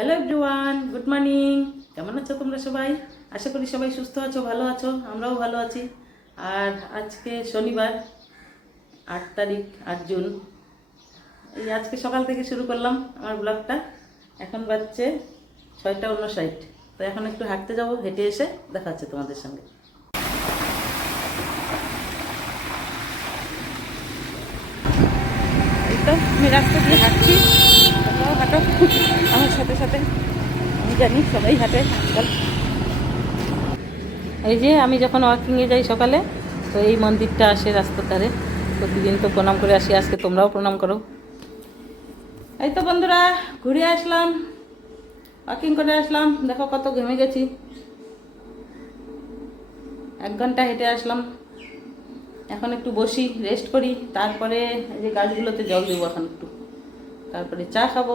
Hello everyone good morning কেমন আছো তোমরা সবাই? আশা করি সবাই সুস্থ আছো, ভালো আছো, আমরাও ভালো আছি। আর আজকে শনিবার, আট তারিখ, আট জুন। এই আজকে সকাল থেকে শুরু করলাম আমার ব্লগটা। এখন বাজছে ছয়টা অন্য উনষাট। তো এখন একটু হাঁটতে যাব, হেঁটে এসে দেখা হচ্ছে তোমাদের সঙ্গে। এই তো, আমি রাস্তা দিয়ে হাঁটছি। হাঁটো। আমার সাথে সাথে, আমি জানি সবাই হাঁটে আজকাল। এই যে আমি যখন ওয়াকিংয়ে যাই সকালে, তো এই মন্দিরটা আসে রাস্তার ধারে। প্রতিদিন তো প্রণাম করে আসি, আজকে তোমরাও প্রণাম করো। এই তো বন্ধুরা, ঘুরে আসলাম ওয়াকিং করে আসলাম। দেখো কত ঘেমে গেছি। এক ঘণ্টা হেঁটে আসলাম। এখন একটু বসি রেস্ট করি। তারপরে এই যে গাছগুলোতে জল দেবো এখন একটু। তারপরে চা খাব।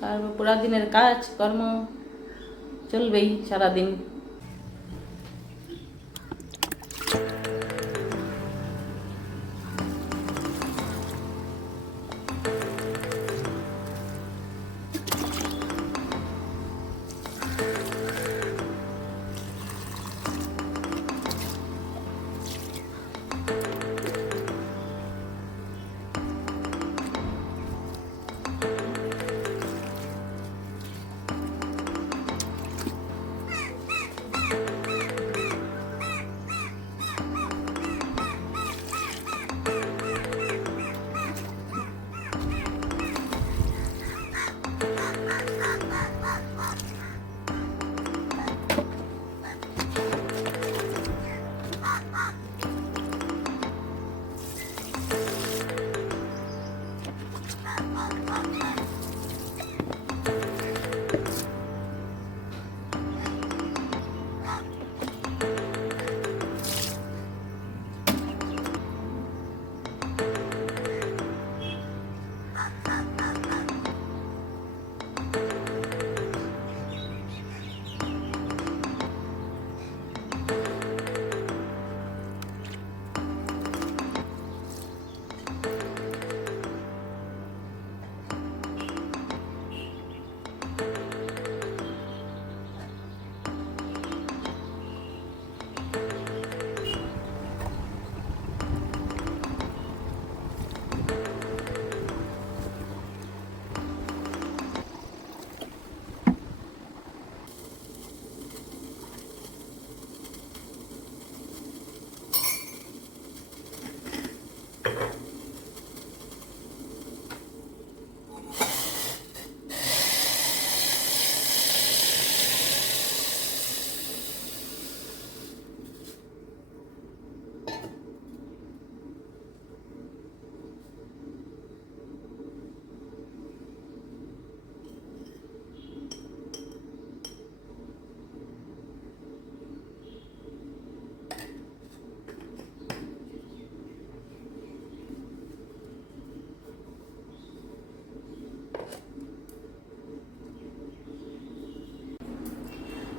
তারপর পুরা দিনের কাজ কর্ম চলবেই সারাদিন।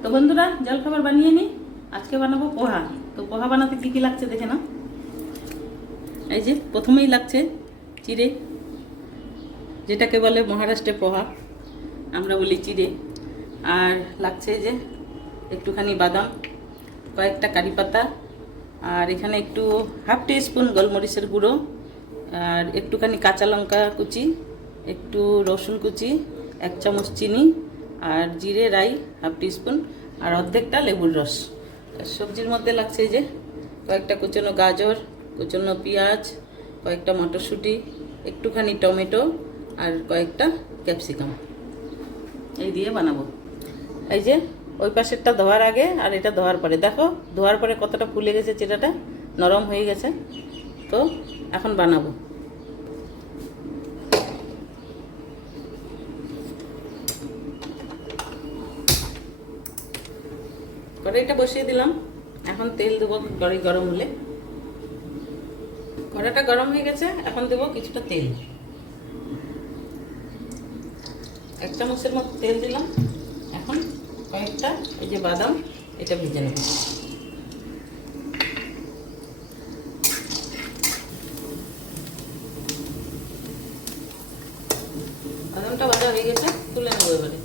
তো বন্ধুরা জলখাবার বানিয়ে নিই আজকে বানাবো পোহা। তো পোহা বানাতে কী কী লাগছে দেখে নাও। এই যে, প্রথমেই লাগছে চিড়ে, যেটাকে বলে মহারাষ্ট্রে পোহা, আমরা বলি চিড়ে। আর লাগছে যে, একটুখানি বাদাম, কয়েকটা কারি পাতা, আর এখানে একটু হাফ টি স্পুন গোলমরিচের গুঁড়ো, আর একটুখানি কাঁচা লঙ্কা কুচি, একটু রসুন কুচি, এক চামচ চিনি আর জিরে, রাই, হাফ টি স্পুন আর অর্ধেকটা লেবুর রস। সবজির মধ্যে লাগছে যে কয়েকটা কুচনো গাজর, কুচনো পেঁয়াজ, কয়েকটা মটরশুঁটি, একটুখানি টমেটো আর কয়েকটা ক্যাপসিকাম। এই দিয়ে বানাবো। এই যে ওই পাশেরটা ধোয়ার আগে আর এটা ধোয়ার পরে। দেখো, ধোয়ার পরে কতটা ফুলে গেছে চিটাটা? নরম হয়ে গেছে। তো এখন বানাবো। কড়াইটা বসিয়ে দিলাম। এখন তেল দেবো কড়াই গরম হলে। কড়াইটা গরম হয়ে গেছে, এখন দেবো কিছুটা তেল। এক চামচের মতো তেল দিলাম। এখন কয়েকটা এই যে বাদাম, এটা ভেজে নেব বাদামটা ভাজা হয়ে গেছে তুলে নেব এবারে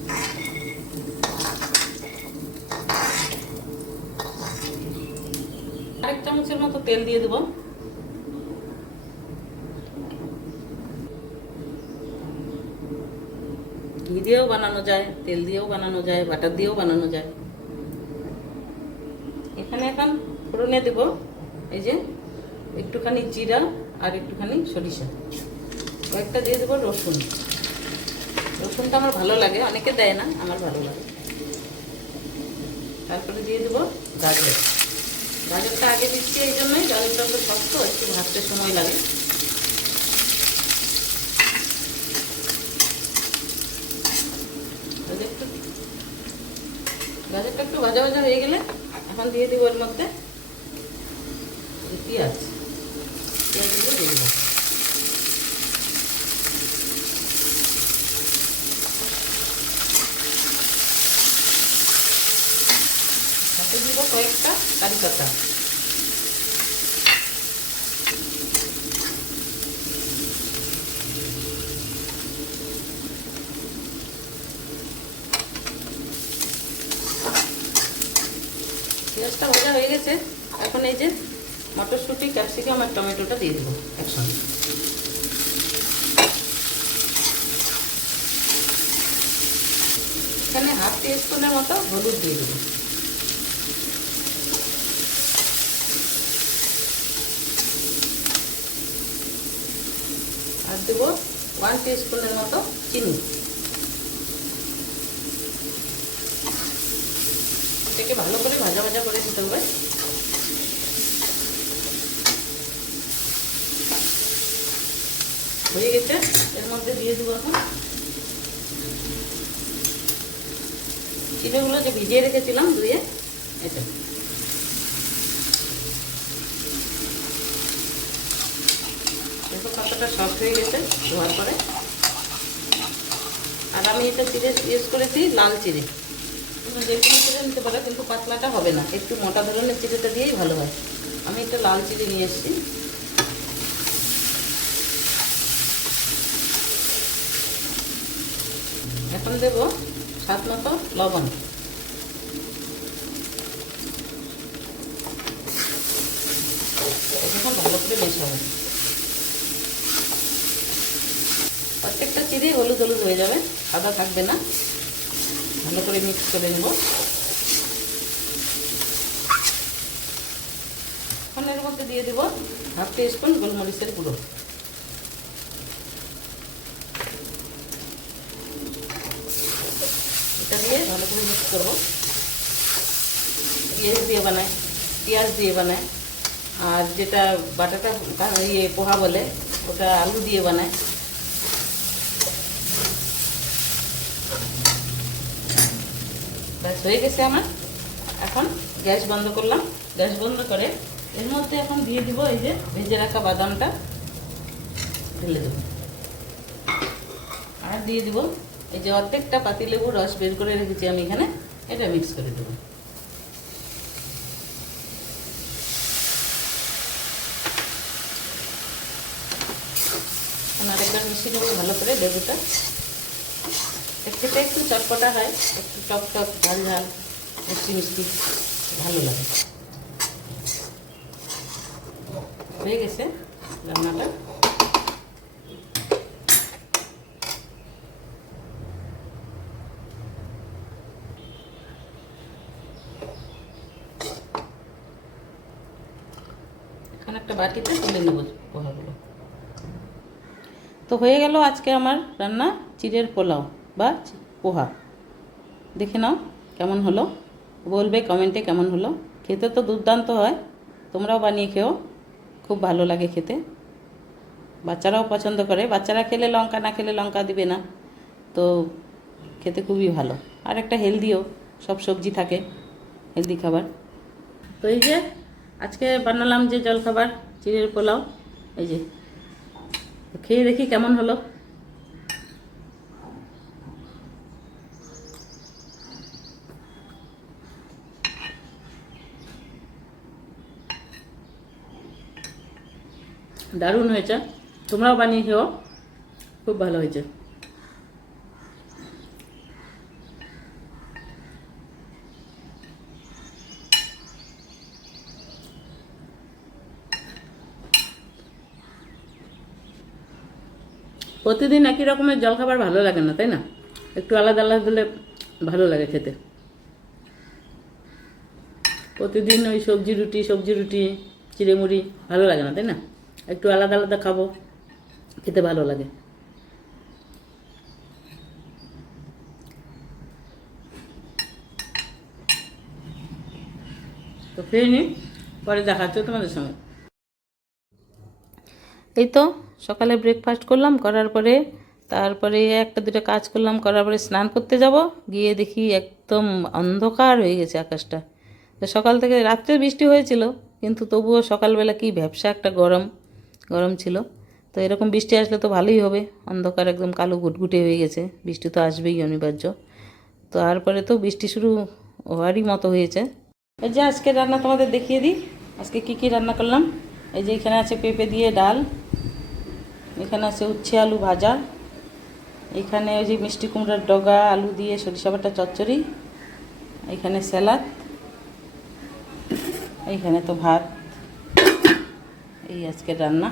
আরেক চামচের মতো তেল দিয়ে দেবো। ঘি দিয়েও বানানো যায়, তেল দিয়েও বানানো যায়, বাটার দিয়েও বানানো যায়। এখানে এখন ফোড়নে দেব, এই যে একটুখানি জিরা আর একটুখানি সরিষা। কয়েকটা দিয়ে দেবো রসুন। রসুনটা আমার ভালো লাগে, অনেকে দেয় না, আমার ভালো লাগে। তারপরে দিয়ে দেবো গাজর। গাজরটা আগে দিচ্ছি এই জন্যই গাজরটা তো শক্ত, একটু ভাজতে সময় লাগে। গাজরটা একটু ভাজা ভাজা হয়ে গেলে এখন দিয়ে দিব এর মধ্যে পেঁয়াজ। পেঁয়াজ দিয়ে দিয়ে দেবো সাথে দিব কয়েকটা কারি পাতা পেঁয়াজটা ভাজা হয়ে গেছে। এখন এই যে মটরশুঁটি, ক্যাপসিকাম আর টমেটোটা দিয়ে দেবো একসঙ্গে। এখানে হাফ টি স্পুনের মতো হলুদ দিয়ে দেবো আর দেবো ওয়ান টি স্পুনের মতো চিনি। এটাকে ভালো করে ভাজা ভাজা করে দিতে হবে। হয়ে গেছে, এর মধ্যে দিয়ে দেবো এখন। চিড়েগুলো যে ভিজিয়ে রেখেছিলাম ধুয়ে, এটা। কতটা সফট হয়ে গেছে, ধোয়ার পরে। আর আমি এটা চিড়ে ইউজ করেছি লাল চিড়ে যে কোনো চিড়ে নিতে পারো, কিন্তু পাতলাটা হবে না। একটু মোটা ধরনের চিড়েটা দিয়েই ভালো হয়। আমি একটা লাল চিড়ে নিয়ে এসেছি। এখন দেব স্বাদ মতো লবণ। এখন ভালো করে মেশাবো। প্রত্যেকটা চিড়ে হলুদ হলুদ হয়ে যাবে, সাদা থাকবে না। ভালো করে মিক্স করে নেব। এর মধ্যে দিয়ে দেবো হাফ টি স্পুন গোলমরিচের গুঁড়ো। এটা দিয়ে ভালো করে মিক্স করব। পেঁয়াজ দিয়ে বানায়, পেঁয়াজ দিয়ে বানায়। আর যেটা বাটাটা ইয়ে পোহা বলে, ওটা আলু দিয়ে বানায়। ব্যাস হয়ে গেছে আমার। এখন গ্যাস বন্ধ করলাম। গ্যাস বন্ধ করে এর মধ্যে এখন দিয়ে দিব এই যে ভেজে রাখা বাদামটা। ঢেলে দেবো। আর দিয়ে দিব এই যে অর্ধেকটা পাতিলেবুর রস বের করে রেখেছি আমি এখানে। এটা মিক্স করে দেবো। আর একবার মিশিয়ে দেবো ভালো করে লেবুটা। খেতে একটু চটপটা হয়, একটু টক টক, ঝাল ঝাল, মিষ্টি মিষ্টি, ভালো লাগে। হয়ে গেছে রান্নাটা। এখন একটা বাটিতে তুলে তো হয়ে গেল আজকে আমার রান্না, চিড়ের পোলাও। বা পোহা। দেখে নাও কেমন হলো। বলবে কমেন্টে কেমন হলো। খেতে তো দুর্দান্ত হয়। তোমরাও বানিয়ে খেও। খুব ভালো লাগে খেতে। বাচ্চারাও পছন্দ করে। বাচ্চারা খেলে লঙ্কা, না খেলে লঙ্কা দিবে না। তো খেতে খুবই ভালো। আর একটা হেলদিও। সব সবজি থাকে হেলদি খাবার। তো এই যে আজকে বানালাম যে জলখাবার, চিড়ের পোলাও। এই যে। খেয়ে দেখি কেমন হলো। দারুণ হয়েছে। তোমরাও বানিয়ে খেও। খুব ভালো হয়েছে। প্রতিদিন একই রকমের জলখাবার ভালো লাগে না, তাই না? একটু আলাদা আলাদা হলে ভালো লাগে খেতে। প্রতিদিন ওই সবজি রুটি সবজি রুটি চিড়ে মুড়ি ভালো লাগে না, তাই না? একটু আলাদা আলাদা খাব। খেতে ভালো লাগে। তো খেয়ে নিই পরে দেখা হচ্ছে তোমাদের সঙ্গে। এই তো সকালে ব্রেকফাস্ট করলাম করার পরে তারপরে একটা দুটো কাজ করলাম করার পরে স্নান করতে যাব। গিয়ে দেখি একদম অন্ধকার হয়ে গেছে আকাশটা। তো সকাল থেকে রাত্রে বৃষ্টি হয়েছিল কিন্তু তবুও সকালবেলা কি ব্যবসা একটা গরম। গরম ছিল। তো এরকম বৃষ্টি আসলে তো ভালোই হবে। অন্ধকার একদম কালো গুটগুটে হয়ে গেছে। বৃষ্টি তো আসবেই অনিবার্য। তো তারপরে তো বৃষ্টি শুরু হওয়ারই মতো হয়েছে। এই যে আজকে রান্না তোমাদের দেখিয়ে দিই। আজকে কি কি রান্না করলাম? এই যে এখানে আছে পেঁপে দিয়ে ডাল। এখানে আছে উচ্ছে আলু ভাজা। এখানে ওই যে মিষ্টি কুমড়ার ডগা, আলু দিয়ে সরিষা বাটা চচ্চড়ি। এখানে স্যালাড এইখানে তো ভাত। এই আজকে রান্না।